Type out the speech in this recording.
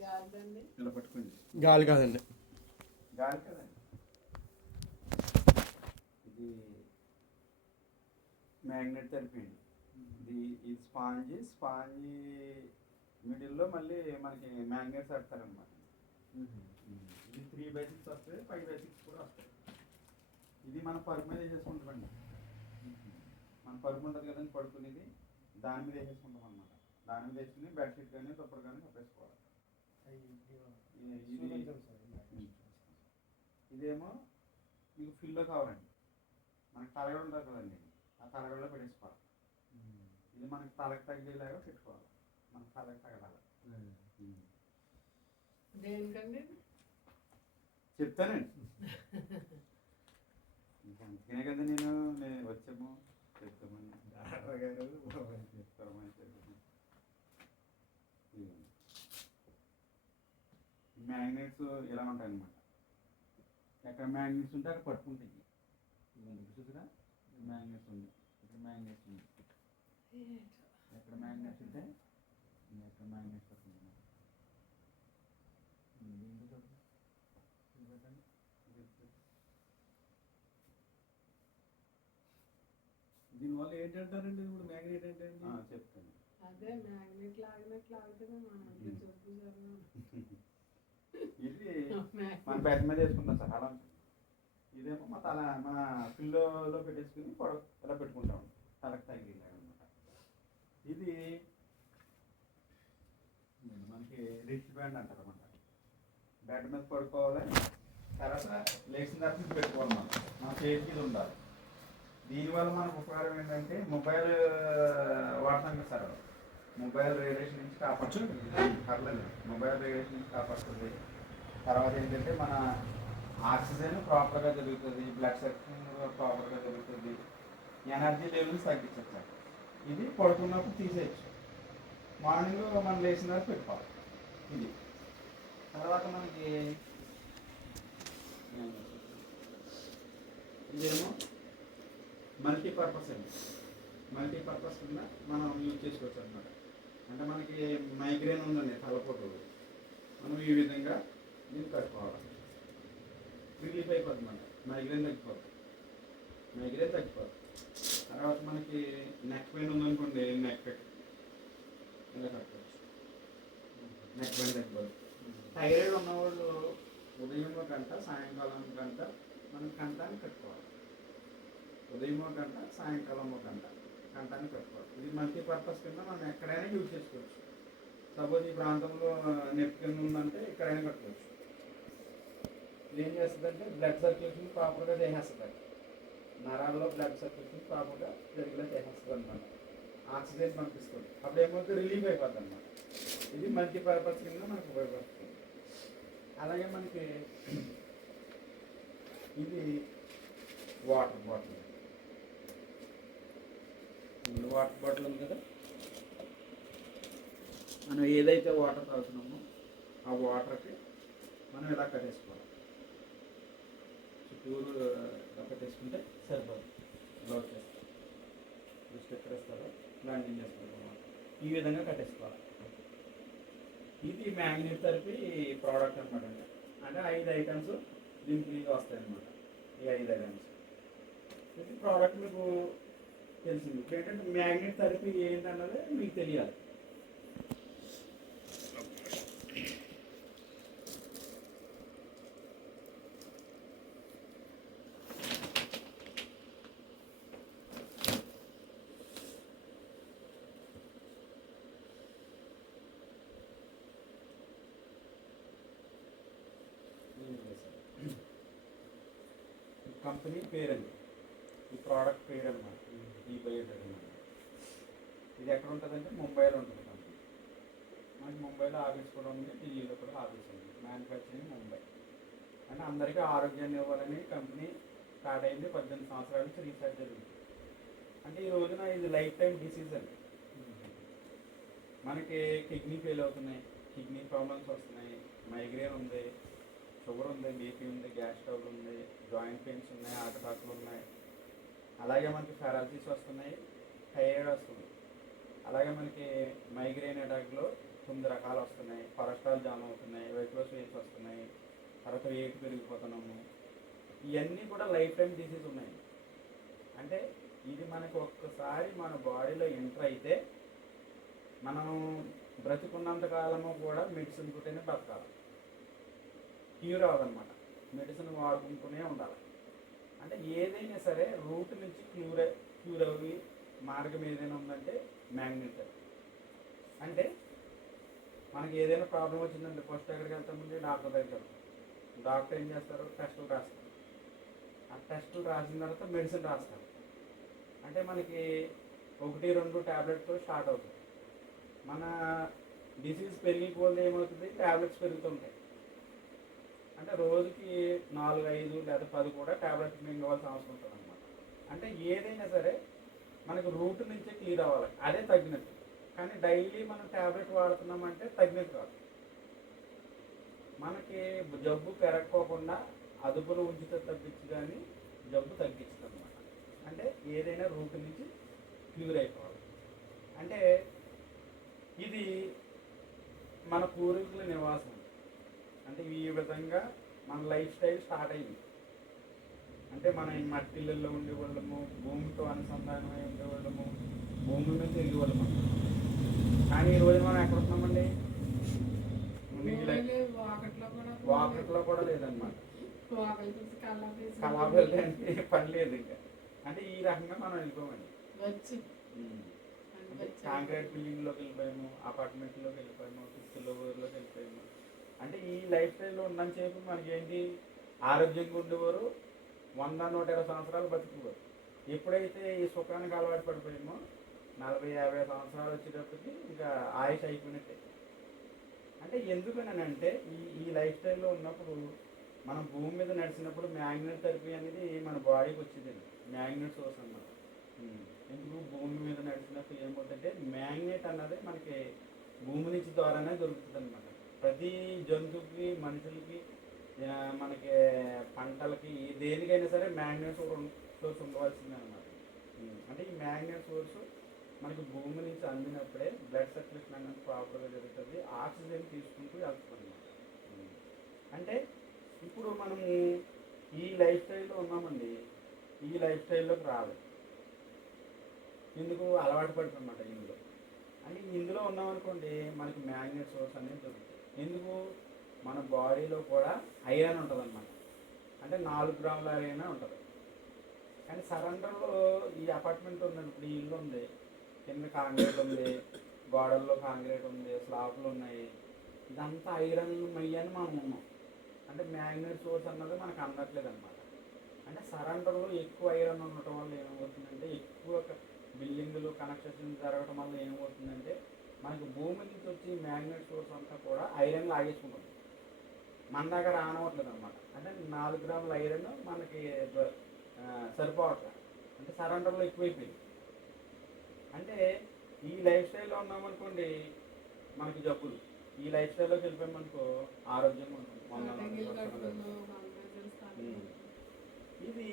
ఇలా పట్టుకోండి. గాలి కాదండి. గాలి కదండి. ఇది మ్యాగ్నెట్ థెరపీ అండి. ఇది స్పాంజీ మిడిల్లో మళ్ళీ మనకి మ్యాగ్నెట్స్ పెడతారనమాట. ఇది 3/6 వస్తుంది, 5/6 కూడా వస్తాయి. ఇది మన పరుపు మీద వేసేసుకుంటామండి. మన పరుపు ఉంటుంది కదండి పడుకునేది, దాని మీద వేసేసుకుంటాం అనమాట. దాని మీద వేసుకుని బెడ్షీట్ కానీ దుప్పటి కానీ కప్పేసుకోవాలి. ఇదేమో మీకు ఫిల్లో కావాలండి. మనకి తలగడ ఉంటుంది కదండి, ఆ తలగడలో పెట్టేసుకోవాలి. ఇది మనకి తలకు తగ్గేలాగా పెట్టుకోవాలి, మనకి తలకు తగలాలి. దేనికండి చెప్తానండి. అందుకనే కదా నేను వచ్చాము చెప్తామని. మ్యాగ్నెట్స్ ఇలా ఉంటాయి అన్నమాట. ఎక్కడ మ్యాగ్నెట్స్ ఉంటే అక్కడ పట్టుకుంటాయి. చూసారా, మ్యాగ్నెట్స్ ఉంది, ఇక్కడ మ్యాగ్నెట్స్ ఉంది. ఎక్కడ మ్యాగ్నెట్స్ ఉంటే ఎక్కడ మ్యాగ్నెట్స్ పట్టుకుంటున్నాను. దీనివల్ల ఏంటంటారండి ఇప్పుడు మ్యాగ్నెట్ అంటే? చెప్తాను. అదే మ్యాగ్నెట్ లాగినట్లు లాగుతుంది మన జబ్బు ఇది మన బెడ్ మీద వేసుకుంటాం సార్ అలా. ఇదేమో మన పిల్లోలో పెట్టేసుకుని ఇలా పెట్టుకుంటాం తలకు తగిలిలాగా అనమాట. ఇది మనకి రిచ్ బ్యాండ్ అంటారు అనమాట. బెడ్ మీద పడుకోవాలి, తర్వాత లేచిన తర్వాత పెట్టుకోవాలి. మన చేతికి ఇది ఉండాలి. దీనివల్ల మనకు ఉపకారం ఏంటంటే మొబైల్ వాడతాం కదా సార్, మొబైల్ రేడియేషన్ నుంచి కాపాడుతుంది. పర్లేదు, మొబైల్ రేడియేషన్ నుంచి కాపాడుతుంది. తర్వాత ఏంటంటే మన ఆక్సిజన్ ప్రాపర్గా జరుగుతుంది, బ్లడ్ సర్క్యులేషన్ ప్రాపర్గా జరుగుతుంది, ఎనర్జీ లెవెల్స్ తగ్గించచ్చు సార్. ఇది పడుకున్నప్పుడు తీసేయచ్చు, మార్నింగ్ మనం లేచిన తర్వాత పెట్టుకోవాలి. ఇది తర్వాత మనకి ఇదేమో మల్టీపర్పస్ అండి. మల్టీపర్పస్ కింద మనం యూజ్ చేసుకోవచ్చు అనమాట. అంటే మనకి మైగ్రేన్ ఉందండి, తలపోటు, మనం ఈ విధంగా దీన్ని కట్టుకోవాలి. రిలీఫ్ అయిపోతుంది మన మైగ్రేన్ తగ్గిపోతుంది. తర్వాత మనకి నెక్ పెయిన్ ఉందనుకోండి, నెక్ ఇలా కట్టుకోవచ్చు, నెక్ పెయిన్ తగ్గిపోతుంది. థైరాయిడ్ ఉన్నవాళ్ళు ఉదయం గంట సాయంకాలం గంట మనం కంటాన్ని కట్టుకోవాలి. ఉదయం గంట సాయంకాలం గంట కంటాన్ని కట్టుకోవాలి. ఇది మల్టీపర్పస్ కింద మనం ఎక్కడైనా యూజ్ చేసుకోవచ్చు. సపోజ్ ఈ ప్రాంతంలో నెక్ కింద ఉందంటే ఎక్కడైనా కట్టుకోవచ్చు. ఇది ఏం చేస్తుందంటే బ్లడ్ సర్క్యులేషన్ ప్రాపర్గా చేసేస్తుంది. నరాల్లో బ్లడ్ సర్క్యులేషన్ ప్రాపర్గా జరిగేలా చేసేస్తుంది అనమాట. ఆక్సిజన్ పంపిస్తుంది. అప్పుడు ఏమవుతుంది, రిలీఫ్ అయిపోతుంది అనమాట. ఇది మల్టీపర్పస్ కింద మనకు ఉపయోగపడుతుంది. అలాగే మనకి ఇది వాటర్ బాటిల్ ఉంది కదా, మనం ఏదైతే వాటర్ తాగుతున్నామో ఆ వాటర్కి మనం ఇలా కట్టేసుకోవాలి. చుట్టూరు ఇలా కట్టేసుకుంటే సరిపోతుంది. ఇలా వచ్చేస్తాం, స్టిక్కర్ ఇస్తారు, ల్యాండింగ్ చేసుకుంటాం. ఈ విధంగా కట్టేసుకోవాలి. ఇది మ్యాగ్నెట్ థెరపీ ప్రోడక్ట్ అనమాట. అంటే 5 ఐటమ్స్ దీనికి వస్తాయి అన్నమాట. ఈ 5 ఐటమ్స్ ఇది ప్రోడక్ట్ మీకు తెలిసింది. ఇప్పుడు ఏంటంటే మ్యాగ్నెట్ థెరపీ ఏంటన్నది మీకు తెలియాలి. కంపెనీ పేరండి, ఈ ప్రోడక్ట్ పేరు అన్నమాట. ఈ బయోటెక్ అన్నమాట. ఇది ఎక్కడ ఉంటుందంటే ముంబైలో ఉంటుంది కంపెనీ. మనకి ముంబైలో ఆఫీస్ కూడా ఉంది, ఢిల్లీలో కూడా ఆఫీస్ ఉంది. మ్యానుఫ్యాక్చరింగ్ ముంబై. అంటే అందరికీ ఆరోగ్యాన్ని ఇవ్వాలని కంపెనీ స్టార్ట్ అయింది. 18 సంవత్సరాల నుంచి రీసెర్చ్ జరుగుతుంది. అంటే ఈ రోజున ఇది లైఫ్ టైం డిసీజ్ అండి. మనకి కిడ్నీ ఫెయిల్ అవుతున్నాయి, కిడ్నీ ప్రాబ్లమ్స్ వస్తున్నాయి, మైగ్రేన్ ఉంది, షుగర్ ఉంది, బీపీ ఉంది, గ్యాస్ ట్రబుల్ ఉంది, జాయింట్ పెయిన్స్ ఉన్నాయి, హార్ట్ అటాక్లు ఉన్నాయి. అలాగే మనకి పారాలసిస్ వస్తున్నాయి, థైరాయిడ్ వస్తుంది. అలాగే మనకి మైగ్రేన్ అటాక్లో తొమ్మిది రకాలు వస్తున్నాయి, కొలెస్ట్రాల్ జామ్ అవుతున్నాయి, వెయిట్ లాస్ వెయిట్స్ వస్తున్నాయి, తర్వాత వెయిట్ పెరిగిపోతున్నాము. ఇవన్నీ కూడా లైఫ్ టైం డిసీజ్ ఉన్నాయి. అంటే ఇది మనకు ఒక్కసారి మన బాడీలో ఎంటర్ అయితే మనం బ్రతికున్నంత కాలము కూడా మెడిసిన్ తోటనే బ్రతకాలి. క్యూర్ అవ్వదన్నమాట. మెడిసిన్ వాడుకుంటూనే ఉండాలి. అంటే ఏదైనా సరే రూట్ నుంచి క్యూర్ అవ్వి మార్గం ఏదైనా ఉందంటే మ్యాగ్నెట్. అంటే మనకి ఏదైనా ప్రాబ్లం వచ్చిందంటే ఫస్ట్ ఎక్కడికి వెళ్తామంటే డాక్టర్ దగ్గరికి వెళ్తాం. డాక్టర్ ఏం చేస్తారు? టెస్టులు రాస్తారు. ఆ టెస్టులు రాసిన తర్వాత మెడిసిన్ రాస్తారు. అంటే మనకి 1-2 ట్యాబ్లెట్తో స్టార్ట్ అవుతుంది. మన డిసీజ్ పెరిగిపోతే ఏమవుతుంది? ట్యాబ్లెట్స్ పెరుగుతుంటాయి. అంటే రోజుకి 4, 5 లేదా 10 కూడా ట్యాబ్లెట్స్ మింగవలసిన అవసరం ఉంటుంది అనమాట. అంటే ఏదైనా సరే మనకు రూట్ నుంచే క్లియర్ అవ్వాలి. అదే తగ్గినట్టు. కానీ డైలీ మనం ట్యాబ్లెట్ వాడుతున్నామంటే తగ్గినట్టు కాదు. మనకి జబ్బు పెరగకోకుండా అదుపులో ఉంచితే తగ్గించు, కానీ జబ్బు తగ్గించదు అనమాట. అంటే ఏదైనా రూట్ నుంచి క్లియర్ అయిపోవాలి. అంటే ఇది మన పూర్వీకుల నివాసం. అంటే ఈ విధంగా మన లైఫ్ స్టైల్ స్టార్ట్ అయింది. అంటే మన మట్టిళ్ళల్లో ఉండేవాళ్ళము, భూమితో అనుసంధానమై ఉండేవాళ్ళము, భూమి మీద తిరిగేవాళ్ళము. కానీ ఈ రోజు మనం ఎక్కడ ఉన్నామండి? వాకట్లో కూడా లేదన్నమాట. కళాపల్లి అంటే పని లేదు ఇంకా. అంటే ఈ రకంగా మనం వెళ్ళిపోమండి. కాంక్రీట్ బిల్డింగ్లోకి వెళ్ళిపోయాము, అపార్ట్మెంట్లోకి వెళ్ళిపోయాము, పిచ్చుల్లో ఊరిలోకి వెళ్ళిపోయాము. అంటే ఈ లైఫ్ స్టైల్లో ఉన్నంతసేపు మనకి ఏంటి? ఆరోగ్యంగా ఉండేవారు, 100-120 సంవత్సరాలు బతుకువారు. ఎప్పుడైతే ఈ సుఖానికి అలవాటు పడిపోయామో 40-50 సంవత్సరాలు వచ్చేటప్పటికి ఇంకా ఆయుష్ అయిపోయినట్టే. అంటే ఎందుకనంటే ఈ లైఫ్ స్టైల్లో ఉన్నప్పుడు మనం భూమి మీద నడిచినప్పుడు మ్యాగ్నెట్ థెరపీ అనేది మన బాడీకి వచ్చేది. మ్యాగ్నెట్ సోర్స్ అన్నమాట. ఎందుకు భూమి మీద నడిచినప్పుడు ఏమవుతుందంటే మ్యాగ్నెట్ అన్నది మనకి భూమి నుంచి ద్వారానే దొరుకుతుంది అనమాట. ప్రతి జంతువుకి, మనుషులకి, మనకి పంటలకి, దేనికైనా సరే మ్యాగ్నెట్ సోర్స్ ఉండవలసిందే అనమాట. అంటే ఈ మ్యాగ్నెట్ సోర్స్ మనకి భూమి నుంచి అందినప్పుడే బ్లడ్ సర్క్యులేషన్ అనేది ప్రాపర్గా జరుగుతుంది. ఆక్సిజన్ తీసుకుంటూ వెళ్తుంది అనమాట. అంటే ఇప్పుడు మనము ఈ లైఫ్ స్టైల్లో ఉన్నామండి. ఈ లైఫ్ స్టైల్లోకి రాలేదు. ఇందుకు అలవాటు పడుతుందన్నమాట ఇందులో. అంటే ఇందులో ఉన్నామనుకోండి మనకి మ్యాగ్నెట్ సోర్స్ అనేది దొరుకుతుంది. ఎందుకు? మన బాడీలో కూడా ఐరన్ ఉంటుంది అన్నమాట. అంటే 4 గ్రాముల ఐరన్ ఉంటుంది. కానీ సరెండర్లో ఈ అపార్ట్మెంట్ ఉందండి. ఇప్పుడు ఈ ఇల్లు ఉంది, కింద కాంక్రీట్ ఉంది, గోడల్లో కాంక్రీట్ ఉంది, స్లాబ్లు ఉన్నాయి. ఇదంతా ఐరన్ మయ్యని మనం ఉన్నాం. అంటే మ్యాగ్నెట్ సోర్స్ అన్నది మనకు అందట్లేదు అనమాట. అంటే సరెండర్లో ఎక్కువ ఐరన్ ఉండటం వల్ల ఏమవుతుందంటే, ఎక్కువ బిల్డింగులు కన్స్ట్రక్షన్ జరగడం వల్ల ఏమవుతుందంటే మనకి భూమి నుంచి వచ్చి మ్యాగ్నెట్ సోర్స్ అంతా కూడా ఐరన్ లాగేసుకుంటుంది. మన దగ్గర రానవట్లేదు అనమాట. అంటే 4 గ్రాముల ఐరన్ మనకి సరిపోవట్లేదు. అంటే సరెండర్లో ఎక్కువైపోయింది. అంటే ఈ లైఫ్ స్టైల్లో ఉన్నామనుకోండి మనకి జబ్బులు. ఈ లైఫ్ స్టైల్లోకి వెళ్ళిపోయామనుకో ఆరోగ్యంగా ఉంటుంది. ఇది